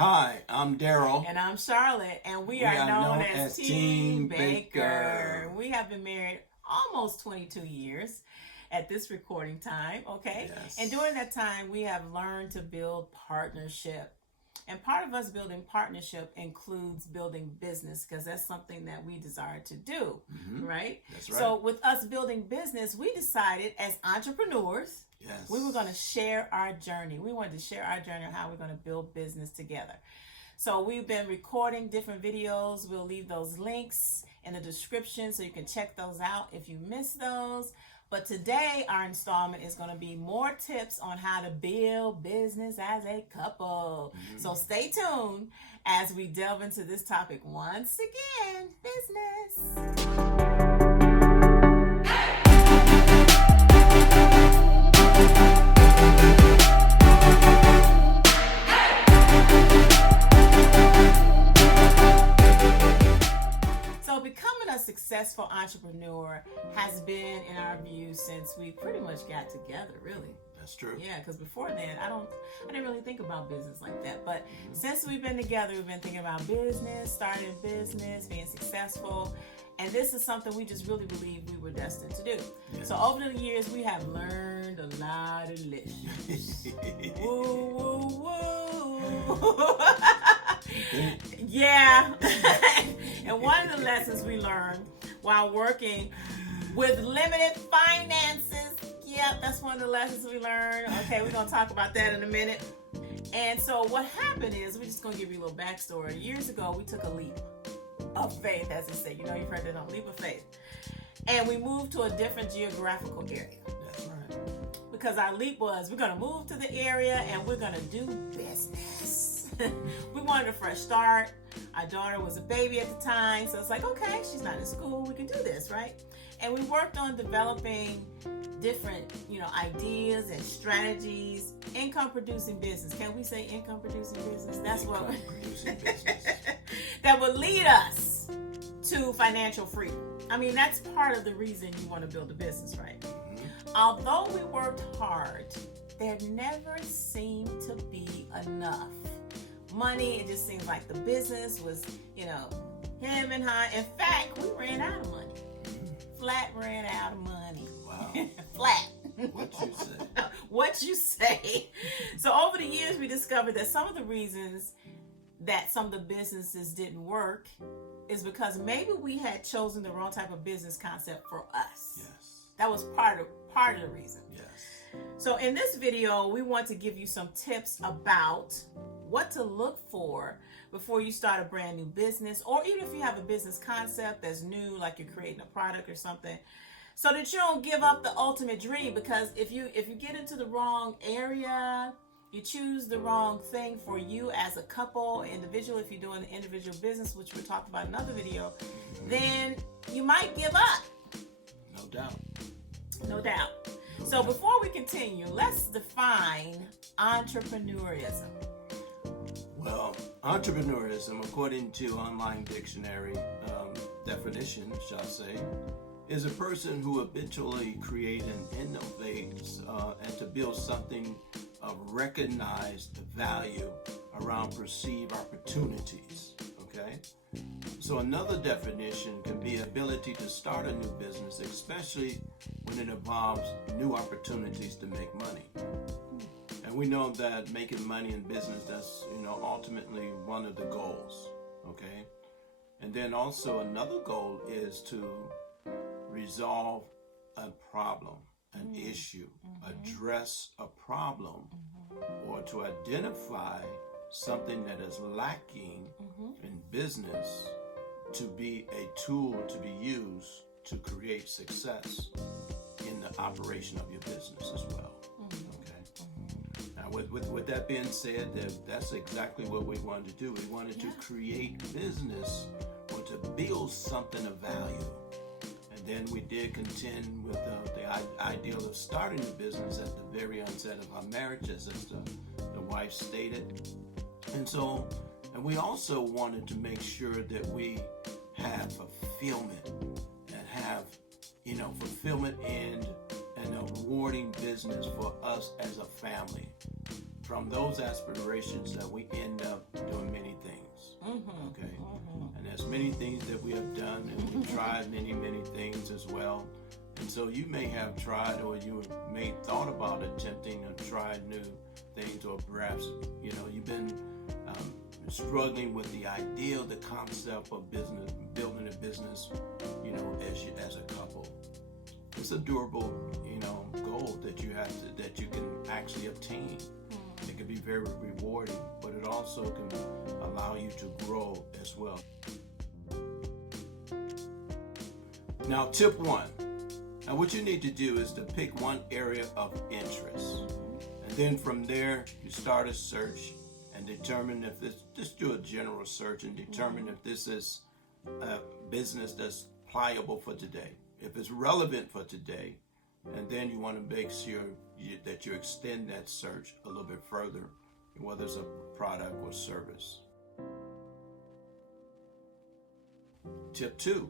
Hi, I'm Daryl. And I'm Charlotte, and we are known as Team Baker. We have been married almost 22 years at this recording time, okay? Yes. And during that time, we have learned to build partnership. And part of us building partnership includes building business, because that's something that we desire to do, right? That's right. So with us building business, we decided as entrepreneurs, we were going to share our journey. We wanted to share our journey on how we're going to build business together. So we've been recording different videos. We'll leave those links in the description so you can check those out if you missed those. But today our installment is going to be more tips on how to build business as a couple. So stay tuned as we delve into this topic once again, business. Successful entrepreneur has been in our view since we pretty much got together, really. That's true. Yeah, because before then I didn't really think about business like that. But since we've been together, we've been thinking about business, starting a business, being successful. And this is something we just really believe we were destined to do. Yes. So over the years, we have learned a lot of lessons. Woo, woo, woo. Yeah. And one of the lessons we learned while working with limited finances, that's one of the lessons we learned. Okay, we're going to talk about that in a minute. And so what happened is, we're just going to give you a little backstory. Years ago, we took a leap of faith, as they say. You know, you've heard that on leap of faith. And we moved to a different geographical area. That's right. Because our leap was, we're going to move to the area and we're going to do business. We wanted a fresh start. Our daughter was a baby at the time, so it's like, okay, she's not in school, we can do this, right? And we worked on developing different, ideas and strategies, income-producing business. Can we say income-producing business? That's what income-producing business. That would lead us to financial freedom. I mean, that's part of the reason you want to build a business, right? Although we worked hard, there never seemed to be enough money. It just seems like the business was, him and high. In fact, we ran out of money. Flat ran out of money. Wow. Flat. What you say? What you say. So over the years, we discovered that some of the reasons that some of the businesses didn't work is because maybe we had chosen the wrong type of business concept for us. Yes. That was part of the reason. Yes. So in this video, we want to give you some tips about what to look for before you start a brand new business, or even if you have a business concept that's new, like you're creating a product or something, so that you don't give up the ultimate dream. Because if you get into the wrong area, you choose the wrong thing for you as a couple, individual, if you're doing the individual business, which we talked about in another video, then you might give up. No doubt. No doubt. So before we continue, let's define entrepreneurism. Well, entrepreneurism, according to online dictionary definition, shall I say, is a person who habitually creates and innovates and to build something of recognized value around perceived opportunities. Okay? So another definition can be ability to start a new business, especially when it involves new opportunities to make money. And we know that making money in business, that's, ultimately one of the goals, okay? And then also another goal is to resolve a problem, an issue, address a problem, or to identify something that is lacking in business to be a tool to be used to create success in the operation of your business as well. With that being said, that's exactly what we wanted to do. We wanted to create business or to build something of value. And then we did contend with the ideal of starting a business at the very onset of our marriage, as the wife stated. And we also wanted to make sure that we have fulfillment and have, fulfillment and an rewarding business for us as a family. From those aspirations that we end up doing many things that we have done, and we've tried many things as well. And so you may have tried, or you may thought about attempting to try new things, or perhaps you've been struggling with the ideal, the concept of business, building a business, as a couple. It's a durable, goal that you can actually obtain. It can be very rewarding, but it also can allow you to grow as well. Now, tip 1. Now, what you need to do is to pick one area of interest. And then from there, you start a search and determine if this, just do a general search and determine if this is a business that's pliable for today, if it's relevant for today. And then you want to make sure that you extend that search a little bit further, whether it's a product or service. Tip 2.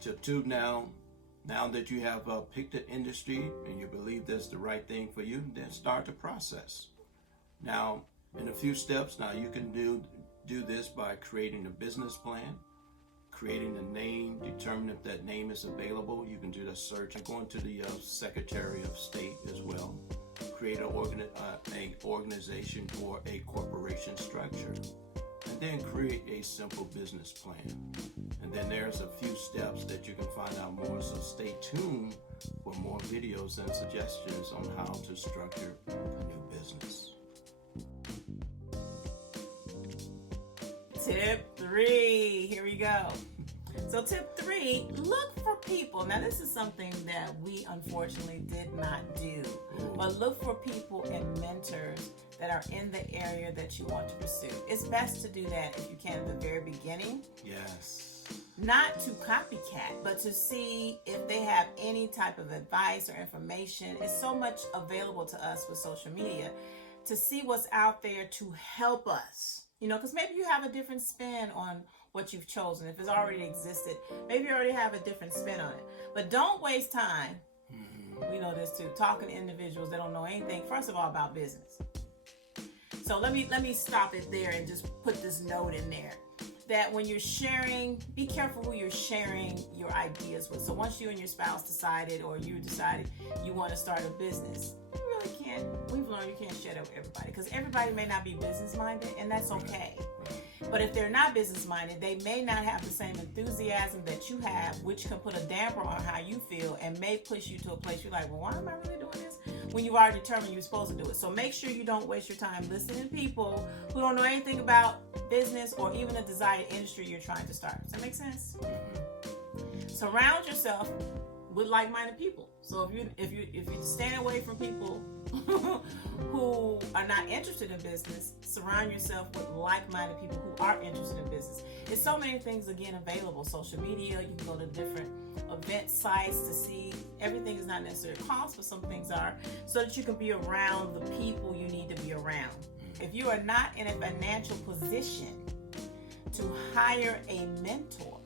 Tip 2, now that you have picked an industry and you believe that's the right thing for you, then start the process. Now, in a few steps, now you can do this by creating a business plan, creating a name, determine if that name is available. You can do the search and go into the Secretary of State as well. Create an organization or a corporation structure, and then create a simple business plan. And then there's a few steps that you can find out more, so stay tuned for more videos and suggestions on how to structure a new business. Tip 3, here we go. So tip 3, look for people. Now this is something that we unfortunately did not do, but look for people and mentors that are in the area that you want to pursue. It's best to do that if you can at the very beginning. Yes. Not to copycat, but to see if they have any type of advice or information. It's so much available to us with social media to see what's out there to help us. Because maybe you have a different spin on what you've chosen. If it's already existed, maybe you already have a different spin on it. But don't waste time. We know this too. Talking to individuals that don't know anything, first of all, about business. So let me stop it there and just put this note in there. That when you're sharing, be careful who you're sharing your ideas with. So once you and your spouse decided, or you decided you want to start a business, you really can't, we've learned you can't share that with everybody, because everybody may not be business minded, and that's okay. But if they're not business minded, they may not have the same enthusiasm that you have, which can put a damper on how you feel and may push you to a place you're like, well, why am I really doing this? When you've already determined you're supposed to do it. So make sure you don't waste your time listening to people who don't know anything about business or even a desired industry you're trying to start. Does that make sense? Surround yourself with like-minded people. So if you stand away from people who are not interested in business, surround yourself with like-minded people who are interested in business. There's so many things, again, available. Social media, you can go to different event sites to see. Everything is not necessarily cost, but some things are, so that you can be around the people you need to be around. If you are not in a financial position to hire a mentor,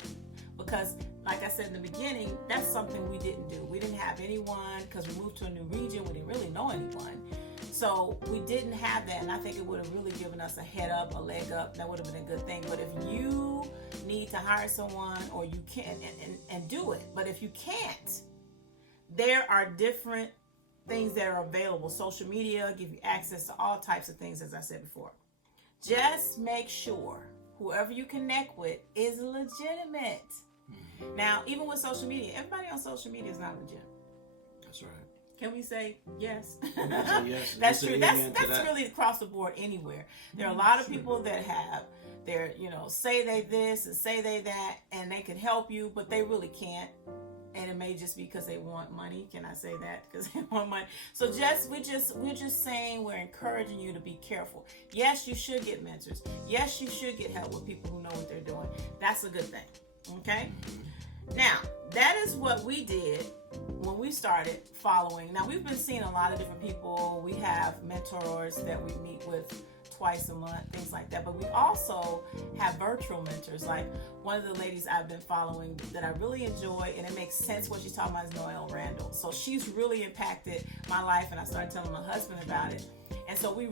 because like I said in the beginning, that's something we didn't do. We didn't have anyone, because we moved to a new region. We didn't really know anyone. So we didn't have that, and I think it would have really given us a head up, a leg up. That would have been a good thing. But if you need to hire someone, or you can, and do it. But if you can't, there are different things that are available. Social media give you access to all types of things, as I said before. Just make sure whoever you connect with is legitimate. Now, even with social media, everybody on social media is not legit. That's right. Can we say yes? Yes. That's true. That's really across the board anywhere. There are a lot of people that have their, say they this and say they that, and they can help you, but they really can't. And it may just be because they want money. Can I say that? Because they want money. So we're just saying, we're encouraging you to be careful. Yes, you should get mentors. Yes, you should get help with people who know what they're doing. That's a good thing. Okay? Now, that is what we did when we started following. Now, we've been seeing a lot of different people. We have mentors that we meet with twice a month, things like that. But we also have virtual mentors. Like one of the ladies I've been following that I really enjoy, and it makes sense what she's talking about, is Noelle Randall. So she's really impacted my life, and I started telling my husband about it. And so we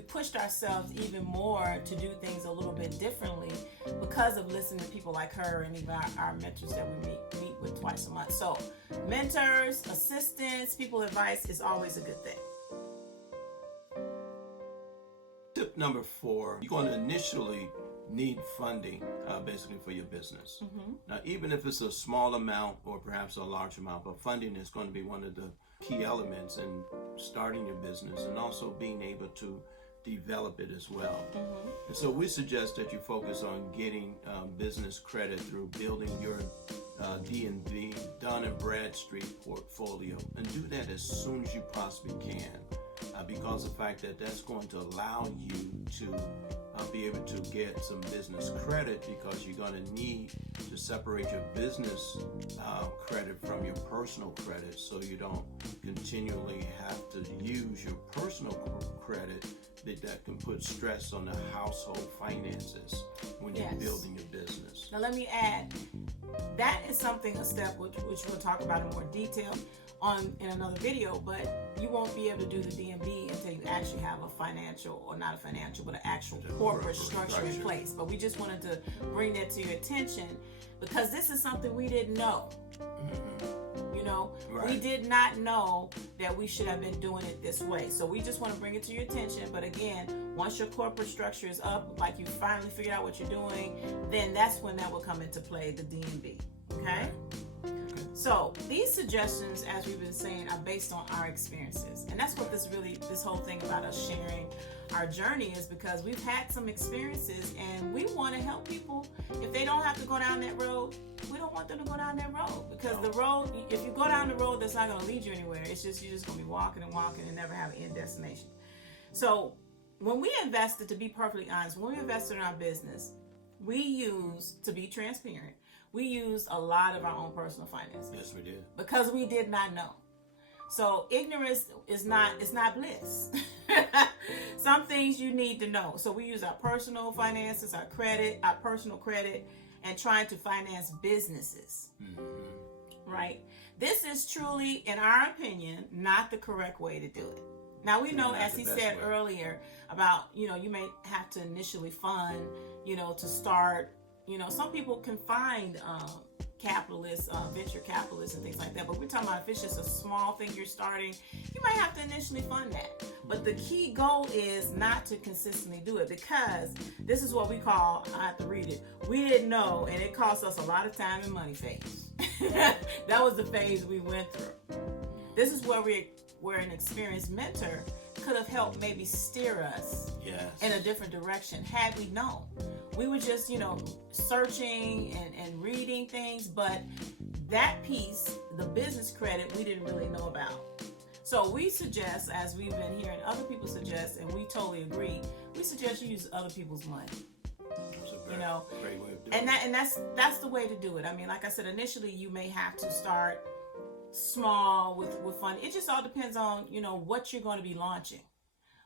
pushed ourselves even more to do things a little bit differently because of listening to people like her and even our mentors that we meet with twice a month. So mentors, assistants, people advice is always a good thing. Tip number 4, you're going to initially need funding basically for your business. Now, even if it's a small amount or perhaps a large amount, but funding is going to be one of the key elements in starting your business and also being able to develop it as well. And so we suggest that you focus on getting business credit through building your D&B, Dun & Bradstreet portfolio, and do that as soon as you possibly can, because of the fact that that's going to allow you to be able to get some business credit, because you're going to need to separate your business credit from your personal credit, so you don't continually have to use your personal credit that can put stress on the household finances when you're building your business. Now let me add, that is a step which we'll talk about in more detail in another video, but you won't be able to do the D&B until you actually have an actual corporate structure in place. But we just wanted to bring that to your attention because this is something we didn't know. We did not know that we should have been doing it this way. So we just want to bring it to your attention. But again, once your corporate structure is up, like you finally figured out what you're doing, then that's when that will come into play, the D&B. Okay? So these suggestions, as we've been saying, are based on our experiences. And that's what this whole thing about us sharing our journey is, because we've had some experiences and we want to help people. If they don't have to go down that road, we don't want them to go down that road, because the road, if you go down the road, that's not going to lead you anywhere. It's just, you're just going to be walking and walking and never have an end destination. So when we invested, to be perfectly honest, when we invested in our business, we used, to be transparent, we used a lot of our own personal finances. Yes, we did. Because we did not know. So ignorance is not bliss. Some things you need to know. So we use our personal finances, our personal credit, and trying to finance businesses. Right? This is truly, in our opinion, not the correct way to do it. Now we know, as he said earlier, about, you may have to initially fund, to start. Some people can find capitalists, venture capitalists and things like that. But we're talking about if it's just a small thing you're starting, you might have to initially fund that. But the key goal is not to consistently do it, because this is what we call, I have to read it, we didn't know, and it cost us a lot of time and money phase. That was the phase we went through. This is where an experienced mentor could have helped maybe steer us in a different direction had we known. We were just, searching and reading things, but that piece, the business credit, we didn't really know about. So we suggest, as we've been hearing other people suggest, and we totally agree, we suggest you use other people's money. That's a great way of doing it. And that's the way to do it. I mean, like I said, initially you may have to start small with funding. It just all depends on, what you're going to be launching.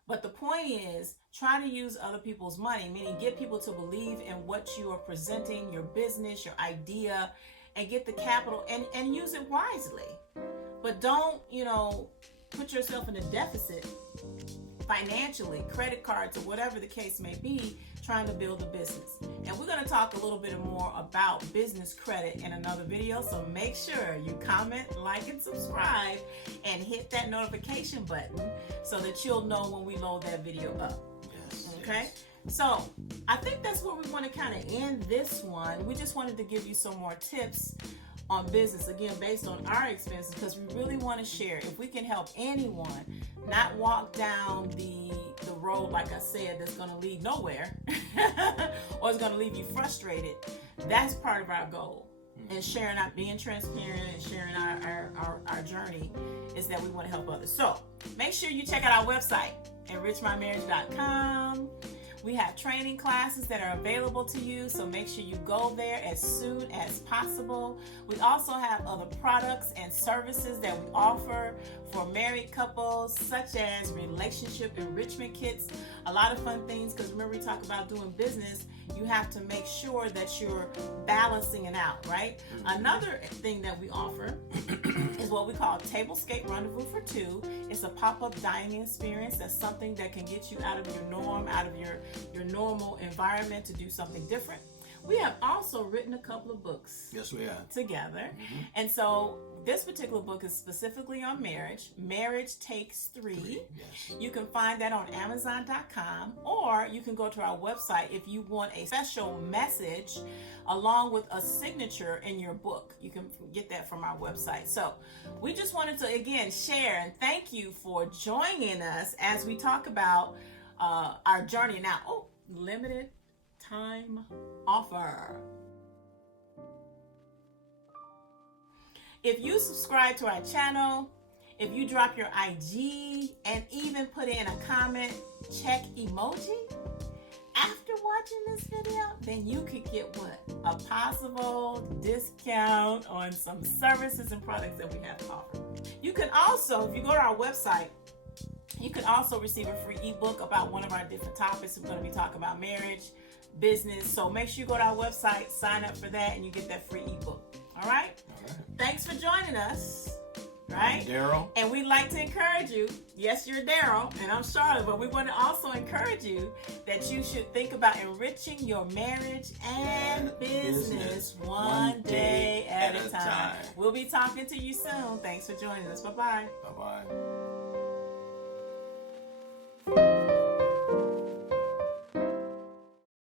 But the point is, try to use other people's money, meaning get people to believe in what you are presenting, your business, your idea, and get the capital and use it wisely. But don't, put yourself in a deficit financially, credit cards or whatever the case may be, trying to build a business. And we're going to talk a little bit more about business credit in another video. So make sure you comment, like, and subscribe, and hit that notification button so that you'll know when we load that video up. Yes. Okay? So I think that's where we want to kind of end this one. We just wanted to give you some more tips on business, again, based on our experiences, because we really want to share. If we can help anyone not walk down the road, like I said, that's going to lead nowhere or it's going to leave you frustrated, that's part of our goal. And sharing, being transparent and sharing our journey is that we want to help others. So make sure you check out our website, enrichmymarriage.com. We have training classes that are available to you, so make sure you go there as soon as possible. We also have other products and services that we offer for married couples, such as relationship enrichment kits. A lot of fun things, because remember we talk about doing business, you have to make sure that you're balancing it out, right? Another thing that we offer is what we call Tablescape Rendezvous for Two. It's a pop-up dining experience. That's something that can get you out of your norm, out of your normal environment to do something different. We have also written a couple of books. Yes, we have. Together. And so this particular book is specifically on marriage. Marriage Takes Three. Yes. You can find that on Amazon.com, or you can go to our website if you want a special message along with a signature in your book. You can get that from our website. So we just wanted to, again, share and thank you for joining us as we talk about our journey. Now, limited time offer. If you subscribe to our channel, if you drop your IG and even put in a comment, check emoji, after watching this video, then you could get what? A possible discount on some services and products that we have to offer. You can also, if you go to our website, you can also receive a free ebook about one of our different topics. We're going to be talking about marriage, business. So make sure you go to our website, sign up for that, and you get that free ebook. All right? All right. Thanks for joining us. Right? I'm Daryl. And we'd like to encourage you. Yes, you're Daryl, and I'm Charlotte, but we want to also encourage you that you should think about enriching your marriage and business one day at a time. We'll be talking to you soon. Thanks for joining us. Bye-bye. Bye-bye.